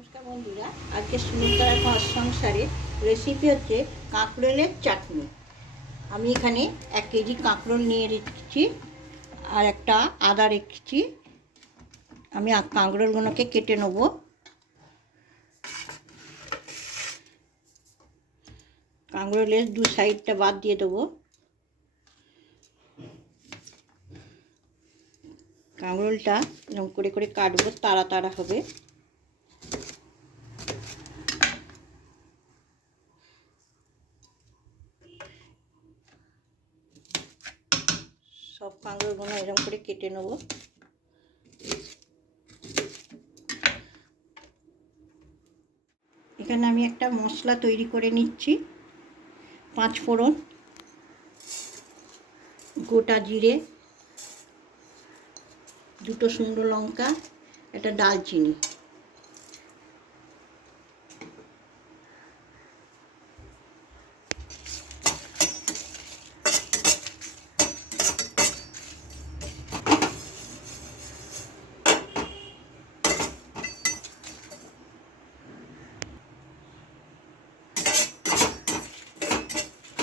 নমস্কার বন্ধুরা, আজকে সুমিত্রার ঘর সংসারে রেসিপি হচ্ছে কাঁকরোলের চাটনি। আমি এখানে এক কেজি কাঁকরোল নিয়ে রেখেছি আর একটা আদা রেখেছি। আমি কাঁকরোলগুলোকে কেটে নেব। কাঁকরোলের দু সাইডটা বাদ দিয়ে দেবো। কাঁকরোলটা এরকম করে করে কাটবো তাড়া তাড়া হবে। কাঁকড়গুলো এরকম করে কেটে নেব। এখানে আমি একটা মশলা তৈরি করে নিচ্ছি, পাঁচ ফোড়ন, গোটা জিরে, দুটো শুকনো লঙ্কা, একটা ডালচিনি।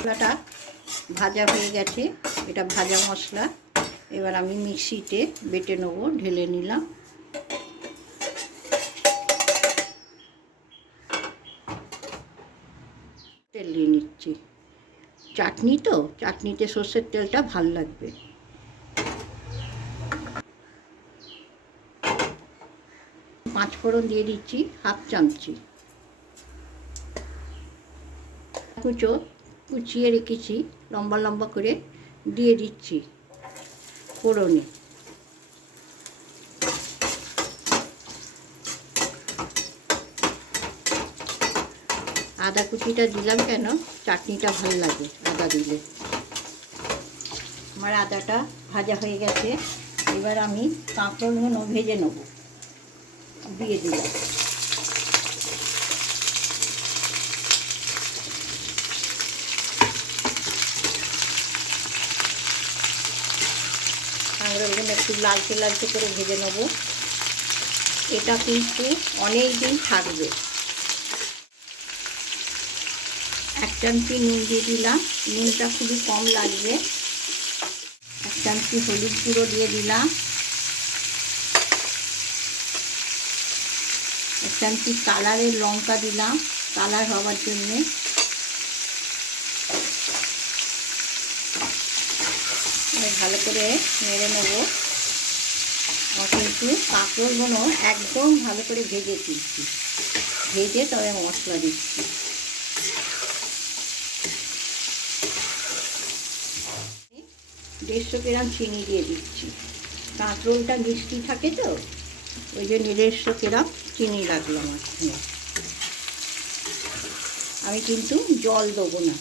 মশলাটা ভাজা হয়ে গেছে। এটা ভাজা মশলা। এবার আমি মিক্সিতে বেটে নেব, ঢেলে নিলাম। তেল দিয়ে নিচ্ছি। চাটনি তো? চাটনিতে সর্ষের তেলটা ভালো লাগবে। পাঁচ ফোড়ন দিয়ে দিচ্ছি, হাফ চামচি। কুচো কুচিয়ে রেখেছি, লম্বা লম্বা করে দিয়ে দিচ্ছি ফোড়নে। আদা কুচিটা দিলাম কেন? চাটনিটা ভালো লাগে আদা দিলে। আমার আদাটা ভাজা হয়ে গেছে, এবার আমি কাঁকড়গুলো ভেজে নেব। দিয়ে দিলাম। কাঁকড়গুলো একটু লালচে লালচে করে ভেজে নেব। এটা কিন্তু অনেক দিন থাকবে। এক চামচি নুন দিয়ে দিলাম। নুনটা খুবই কম লাগবে। এক চামচি হলুদ গুঁড়ো দিয়ে দিলাম। এক চামচি কালারের লঙ্কা দিলাম। কালার হওয়ার জন্যে এবার ভালো করে নেড়ে নেব। কিন্তু কাঁকড়গুলো একদম ভালো করে ভেজে দিচ্ছি ভেজে তবে মশলা দিচ্ছি। দেড়শো গ্রাম চিনি দিয়ে দিচ্ছি। কাঁকরোলটা মিষ্টি থাকে তো, ওই জন্য দেড়শো গ্রাম চিনি লাগল আমার আমি কিন্তু জল দেবো না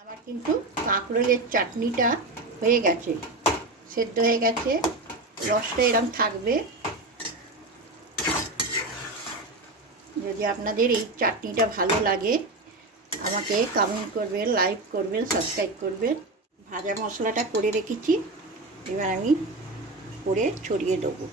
আমার কিন্তু কাঁকরোলের চাটনিটা হয়ে গেছে, সেদ্ধ হয়ে গেছে, রসটা এরম থাকবে। যদি আপনাদের এই চাটনিটা ভালো লাগে, আমাকে কমেন্ট করবেন লাইক করবেন সাবস্ক্রাইব করবেন। ভাজা মশলাটা করে রেখেছি, এবার আমি করে ছড়িয়ে দেবো।